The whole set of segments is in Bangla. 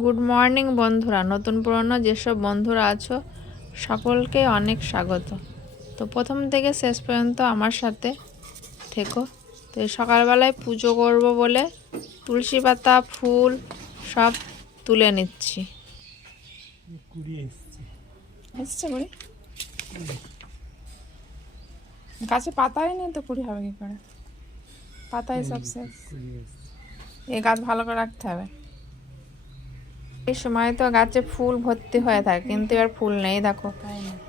গুড মর্নিং বন্ধুরা। নতুন পুরনো যেসব বন্ধুরা আছো সকলকে অনেক স্বাগত। তো প্রথম থেকে শেষ পর্যন্ত আমার সাথে থেকো। তো এই সকালবেলায় পুজো করব বলে তুলসী পাতা ফুল সব তুলে নিচ্ছি। এসছে। গাছে পাতাই নেই তো? কুড়ি হবে কি করে? পাতাই সব শেষ। এই গাছ ভালো করে রাখতে হবে। এই সময় তো গাছে ফুল ভর্তি হয়ে থাকে, কিন্তু এবার ফুল নেই, দেখো।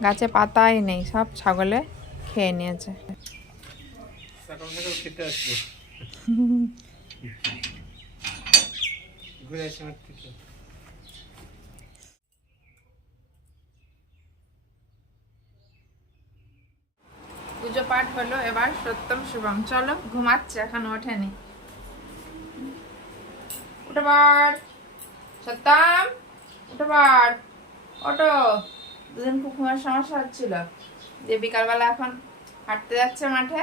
গাছে পাতাই নেই, সব ছাগলে খেয়ে নিয়েছে। পুজো পাঠ হলো এবার সত্যম শুভম। চলো, ঘুমাচ্ছে, এখন ওঠেনি। উঠে সত্যম উঠে পার ওটো দুদিন ঘুমের সমস্যা হচ্ছিল। যে বিকালবেলা এখন হাঁটতে যাচ্ছে মাঠে,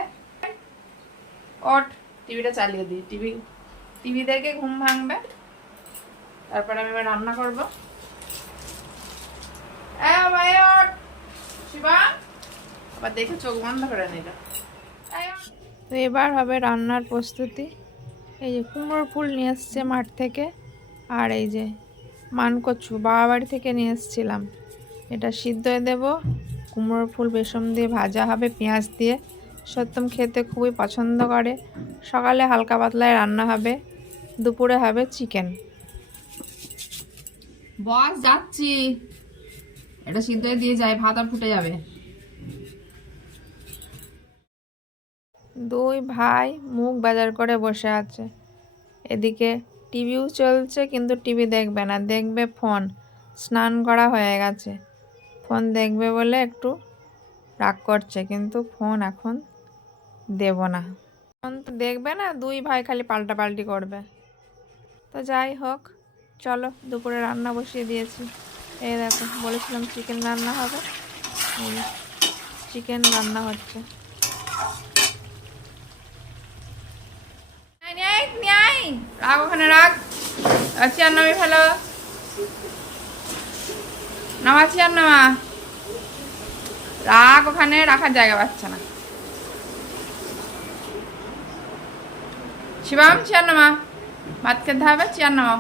ওঠ, টিভিটা চালিয়ে দিই। টিভি টিভি দেখে ঘুম ভাঙবে। তারপরে আমি এবার রান্না করব। আবার দেখে চোখ বন্ধ করে নিল। তো এবার হবে রান্নার প্রস্তুতি। এই যে কুমড়োর ফুল নিয়ে এসছে মাঠ থেকে। আর এই যে মানকচু বাবা বাড়ি থেকে নিয়ে এসেছিলাম। এটা সিদ্ধ হয়ে দেবো। কুমড়োর ফুল বেসম দিয়ে ভাজা হবে পেঁয়াজ দিয়ে। সত্যম খেতে খুবই পছন্দ করে। সকালে হালকা পাতলায় রান্না হবে দুপুরে হবে চিকেন। বস যাচ্ছি। এটা সিদ্ধ হয়ে দিয়ে যায় ভাত আর ফুটে যাবে। দুই ভাই মুখ বাজার করে বসে আছে। এদিকে টিভিও চলছে কিন্তু টিভি দেখবে না, দেখবে ফোন। স্নান করা হয়ে গেছে। ফোন দেখবে বলে একটু রাগ করছে, কিন্তু ফোন এখন দেব না। ফোন তো দেখবে না, দুই ভাই খালি পাল্টাপাল্টি করবে। তো যাই হোক, চলো দুপুরে রান্না বসিয়ে দিয়েছি। এই দেখো, বলেছিলাম চিকেন রান্না হবে। চিকেন রান্না হচ্ছে নাই, নাই, রাখ ওখানে রাখ আর নামি ফেলো। নামাচ্ছি আর নামা। রাখ ওখানে রাখার জায়গা পাচ্ছে না। শিবাম চেয়ার নামা। ভাত খেতে হবে চেয়ার নামাও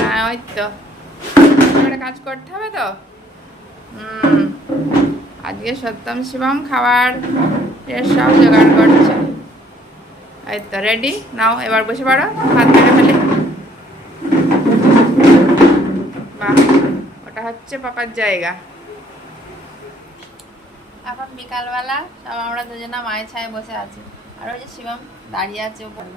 হ্যাঁ ওই তো। কাজ করতে হবে তো। আজকে সত্যম শিবম খাবার। এর সব জোগাড় করছে। এই তো রেডি নাও এবার বসে পড়ো। হাত মেরে ফেলে। বাহ ওটা হচ্ছে পাপার জায়গা। এখন বিকালবেলা সব আমরা দুজনা মায়ের ছায় বসে আছি। আর ওই যে শিবম দাঁড়িয়ে আছে উপরে।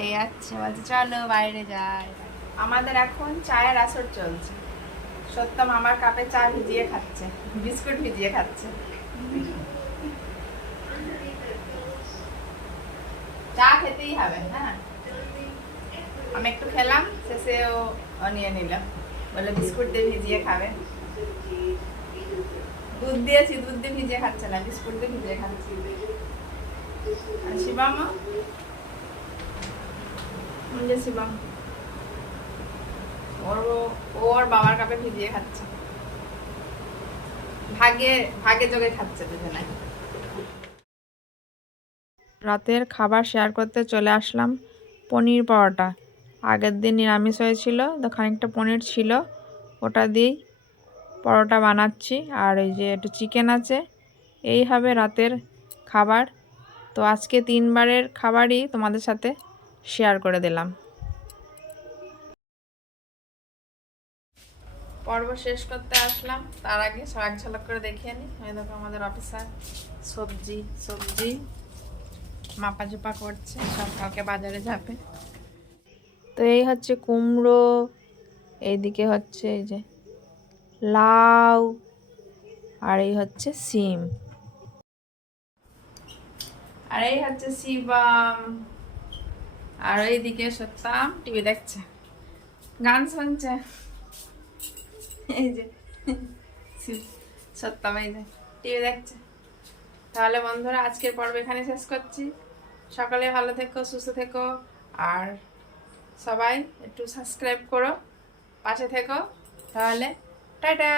এই যাচ্ছে বলছে চলো বাইরে যাই। আমাদের এখন চায়ের আসর চলছে। সত্যম আমার কাপে চা ভিজিয়ে খাচ্ছে বিস্কুট ভিজিয়ে খাচ্ছে। চা খেতেই হবে হ্যাঁ। আমি একটু খেলাম শেষে ও নিয়ে নিল। বলে বিস্কুট দিয়ে ভিজিয়ে খাবে। দুধ দিয়েছি, দুধ দিয়ে ভিজিয়ে খাচ্ছে না, বিস্কুট দিয়ে ভিজিয়ে খাচ্ছে। আর শিবাম? যে শিবাম? ওর ওর বাবার কাপে ভিজিয়ে খাচ্ছে। ভাগে ভাগে যোগে খাচ্ছে দুজনে। রাতের খাবার শেয়ার করতে চলে আসলাম পনির পরোটা। আগের দিন নিরামিষ হয়েছিল, তো খানিকটা পনির ছিল, ওটা দিয়েই পরোটা বানাচ্ছি। আর এই যে একটু চিকেন আছে, এই হবে রাতের খাবার। তো আজকে তিনবারের খাবারই তোমাদের সাথে শেয়ার করে দিলাম। পর্ব শেষ করতে আসলাম। তার আগে সব এক ঝলক করে দেখিয়ে নিই দেখো আমাদের অফিসার সবজি সবজি। মাপা জোপা করছে সব কালকে বাজারে যাবে। তো এই হচ্ছে কুমড়ো এইদিকে হচ্ছে এই যে লাউ আর এই হচ্ছে সিম। আর এই হচ্ছে শিবাম আর এইদিকে সত্যাম টিভি দেখছে গান শুনছে। এই যে সত্যম এই যে টিভি দেখছে। তাহলে বন্ধুরা আজকের পর্ব এখানে শেষ করছি। সকালে ভালো থেকো সুস্থ থেকো। আর সবাই একটু সাবস্ক্রাইব করো পাশে থেকো। তাহলে টাটা!